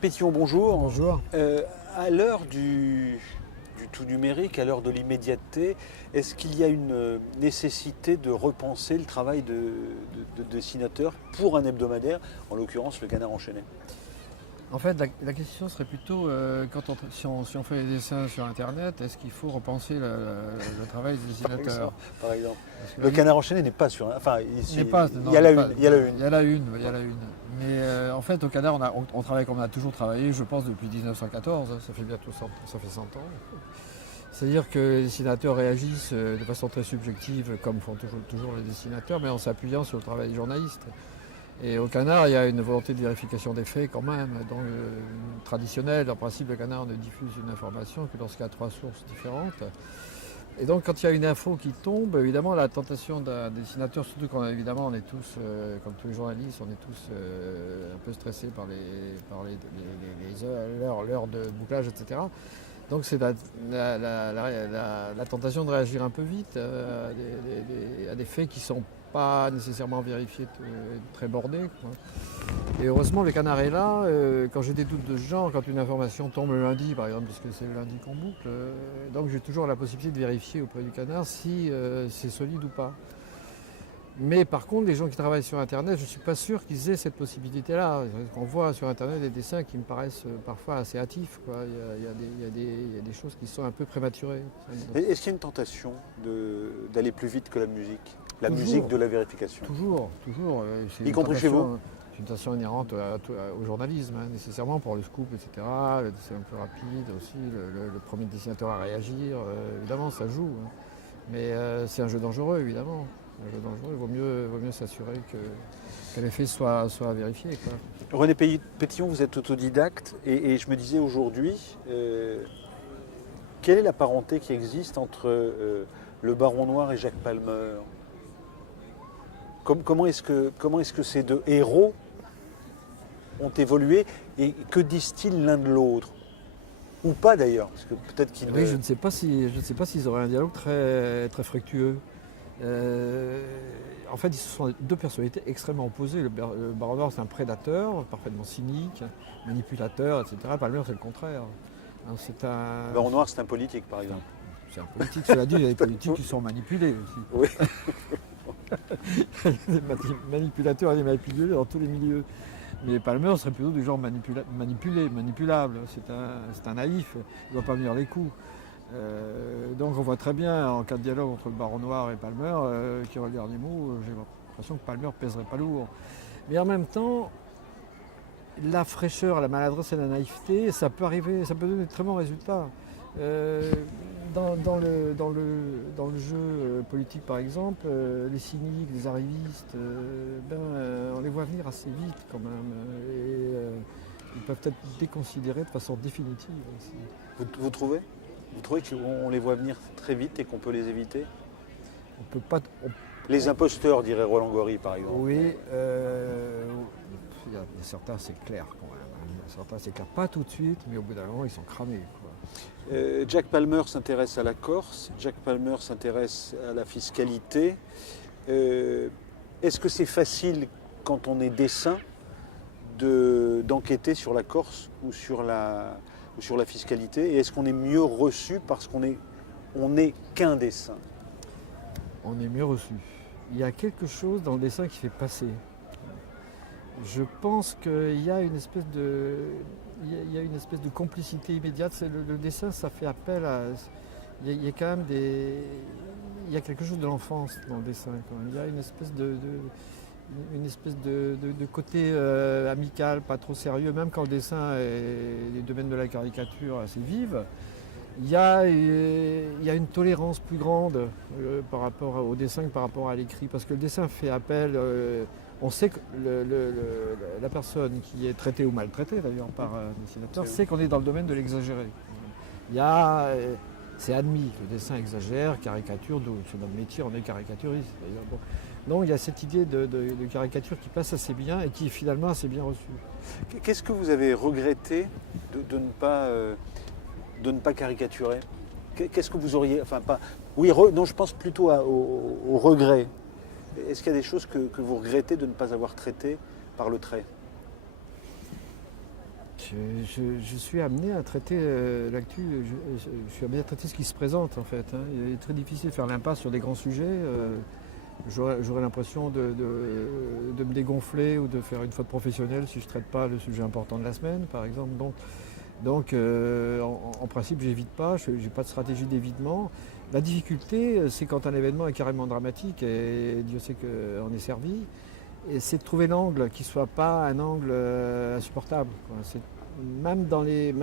Pétillon, bonjour. Bonjour. À l'heure du tout numérique, à l'heure de l'immédiateté, est-ce qu'il y a une nécessité de repenser le travail de dessinateur pour un hebdomadaire, en l'occurrence le Canard enchaîné? En fait, la question serait plutôt, si on fait des dessins sur Internet, est-ce qu'il faut repenser le travail des dessinateurs? Par exemple. Le Canard enchaîné n'est pas sur... Enfin, Il y a la une. Mais en fait, au Canard, on travaille comme on a toujours travaillé, je pense, depuis 1914. Ça fait bientôt 100 ans. C'est-à-dire que les dessinateurs réagissent de façon très subjective, comme font toujours les dessinateurs, mais en s'appuyant sur le travail des journalistes. Et au Canard, il y a une volonté de vérification des faits quand même. Donc, traditionnelle, en principe, le Canard ne diffuse une information que lorsqu'il y a 3 sources différentes. Et donc, quand il y a une info qui tombe, évidemment, la tentation d'un dessinateur, surtout quand évidemment on est tous, comme tous les journalistes, on est tous un peu stressés par l'heure de bouclage, etc. Donc c'est la tentation de réagir un peu vite à des faits qui ne sont pas nécessairement vérifiés, très bordés, quoi. Et heureusement, le Canard est là. Quand j'ai des doutes de ce genre, quand une information tombe le lundi, par exemple, puisque c'est le lundi qu'on boucle, donc j'ai toujours la possibilité de vérifier auprès du Canard si c'est solide ou pas. Mais par contre, les gens qui travaillent sur Internet, je ne suis pas sûr qu'ils aient cette possibilité-là. On voit sur Internet des dessins qui me paraissent parfois assez hâtifs, quoi. Il y a des choses qui sont un peu prématurées. Est-ce qu'il y a une tentation d'aller plus vite que la musique? La Toujours. musique de la vérification? Toujours. Y compris chez vous? C'est une tentation inhérente au journalisme, hein, nécessairement pour le scoop, etc. Le dessin un peu rapide aussi, le premier dessinateur à réagir, évidemment, ça joue. Hein. Mais c'est un jeu dangereux, évidemment. Un jeu dangereux, il vaut mieux s'assurer que les faits soient vérifiés, quoi. René Pétillon, vous êtes autodidacte et je me disais aujourd'hui, quelle est la parenté qui existe entre le Baron Noir et Jacques Palmer? Comment est-ce que ces deux héros ont évolué et que disent-ils l'un de l'autre? Ou pas d'ailleurs, parce que peut-être qu'ils... Oui, je ne sais pas s'ils auraient un dialogue très, très fructueux. En fait, ce sont deux personnalités extrêmement opposées. Le Baron Noir, c'est un prédateur, parfaitement cynique, manipulateur, etc. Palmer, c'est le contraire. Hein, Le Baron Noir, c'est un politique, par exemple. C'est un politique, cela dit, il y a des politiques qui sont manipulés aussi. Oui. Des manipulateurs et des manipulés dans tous les milieux. Mais Palmer serait plutôt du genre manipulable. C'est un naïf, il ne doit pas venir les coups. Donc on voit très bien en cas de dialogue entre le Baron Noir et Palmer, qui regarde les mots, j'ai l'impression que Palmer pèserait pas lourd. Mais en même temps, la fraîcheur, la maladresse et la naïveté, ça peut arriver, ça peut donner de très bons résultats. Dans le jeu politique par exemple, les cyniques, les arrivistes, on les voit venir assez vite quand même. Et ils peuvent être déconsidérés de façon définitive aussi. Vous trouvez qu'on les voit venir très vite et qu'on peut les éviter? On peut pas. Les imposteurs, dirait Roland Gori par exemple. Oui, il y a certains c'est clair quand même. Certains c'est clair, pas tout de suite, mais au bout d'un moment ils sont cramés, quoi. Jack Palmer s'intéresse à la Corse, Jack Palmer s'intéresse à la fiscalité. Est-ce que c'est facile quand on est dessin d'enquêter sur la Corse ou sur la fiscalité? Et est-ce qu'on est mieux reçu parce qu'on est qu'un dessin? On est mieux reçu. Il y a quelque chose dans le dessin qui fait passer. Je pense qu'il y a une espèce de complicité immédiate. Le dessin, ça fait appel à... Il y a quand même il y a quelque chose de l'enfance dans le dessin, quand même. Il y a une espèce de côté amical, pas trop sérieux, même quand le dessin est du domaine de la caricature assez vive. Il y a une tolérance plus grande par rapport au dessin que par rapport à l'écrit, parce que le dessin fait appel... on sait que la personne qui est traitée ou maltraitée d'ailleurs par un dessinateur sait qu'on est dans le domaine de l'exagéré. C'est admis que le dessin exagère, caricature, sur notre métier on est caricaturiste. Bon. Donc il y a cette idée de caricature qui passe assez bien et qui est finalement assez bien reçue. Qu'est-ce que vous avez regretté de ne pas caricaturer? Qu'est-ce que vous auriez... Enfin, pas... Oui, non, je pense plutôt au regret. Est-ce qu'il y a des choses que vous regrettez de ne pas avoir traitées par le trait? Je suis amené à traiter l'actu, je suis amené à traiter ce qui se présente en fait. Hein. Il est très difficile de faire l'impasse sur des grands sujets. J'aurais l'impression de me dégonfler ou de faire une faute professionnelle si je ne traite pas le sujet important de la semaine, par exemple. Donc en principe, j'évite pas, je n'ai pas de stratégie d'évitement. La difficulté, c'est quand un événement est carrément dramatique, et Dieu sait qu'on est servi, et c'est de trouver l'angle qui ne soit pas un angle insupportable, quoi. Même dans les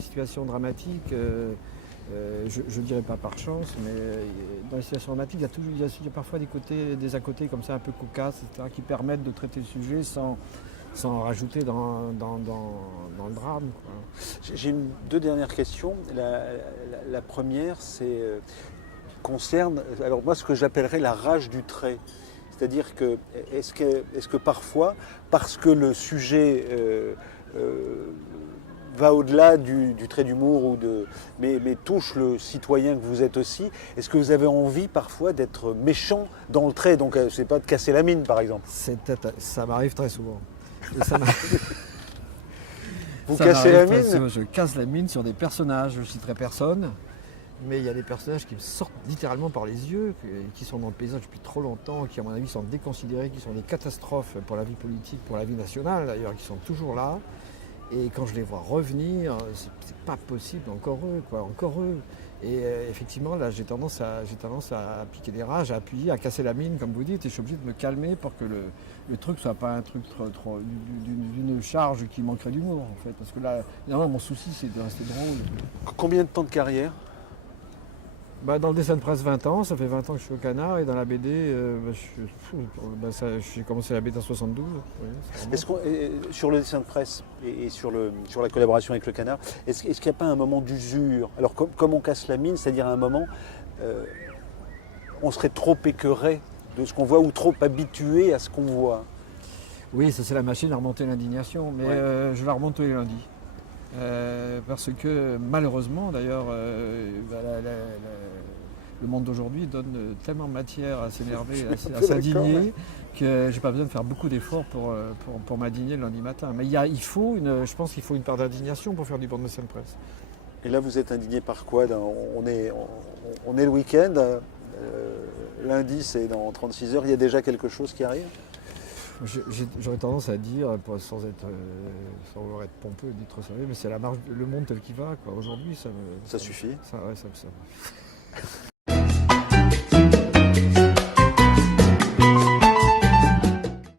situations dramatiques, je ne dirais pas par chance, mais dans les situations dramatiques, il y a parfois des à côté comme ça un peu cocasses, etc., qui permettent de traiter le sujet sans rajouter dans le drame, quoi. J'ai deux dernières questions. La première, concerne, alors moi, ce que j'appellerais la rage du trait. C'est-à-dire que, est-ce que parfois, parce que le sujet va au-delà du trait d'humour, mais touche le citoyen que vous êtes aussi, est-ce que vous avez envie parfois d'être méchant dans le trait, donc c'est pas de casser la mine par exemple? Ça m'arrive très souvent. Vous cassez la mine? Je casse la mine sur des personnages, je ne citerai personne, mais il y a des personnages qui me sortent littéralement par les yeux, qui sont dans le paysage depuis trop longtemps, qui à mon avis sont déconsidérés, qui sont des catastrophes pour la vie politique, pour la vie nationale d'ailleurs, qui sont toujours là. Et quand je les vois revenir, c'est pas possible, encore eux, quoi, encore eux. Et effectivement, là, j'ai tendance à piquer des rages, à appuyer, à casser la mine, comme vous dites, et je suis obligé de me calmer pour que le truc soit pas un truc trop d'une charge qui manquerait d'humour, en fait. Parce que là, mon souci, c'est de rester drôle. Combien de temps de carrière? Dans le dessin de presse, 20 ans, ça fait 20 ans que je suis au Canard, et dans la BD, j'ai commencé la BD en 72. Oui, sur le dessin de presse et sur la collaboration avec le Canard, est-ce qu'il n'y a pas un moment d'usure? Alors comme on casse la mine, c'est-à-dire à un moment, on serait trop écœuré de ce qu'on voit ou trop habitué à ce qu'on voit? Oui, ça c'est la machine à remonter l'indignation, mais ouais. Je la remonte tous les lundis. Parce que malheureusement d'ailleurs le monde d'aujourd'hui donne tellement matière à s'énerver, à s'indigner, que j'ai pas besoin de faire beaucoup d'efforts pour m'indigner le lundi matin. Mais je pense qu'il faut une part d'indignation pour faire du bon dessin de presse. Et là vous êtes indigné par quoi? On est le week-end, lundi c'est dans 36 heures, il y a déjà quelque chose qui arrive? J'aurais tendance à dire, sans vouloir être pompeux et trop sérieux, mais c'est le monde tel qu'il va, quoi. Aujourd'hui, ça suffit. Ça me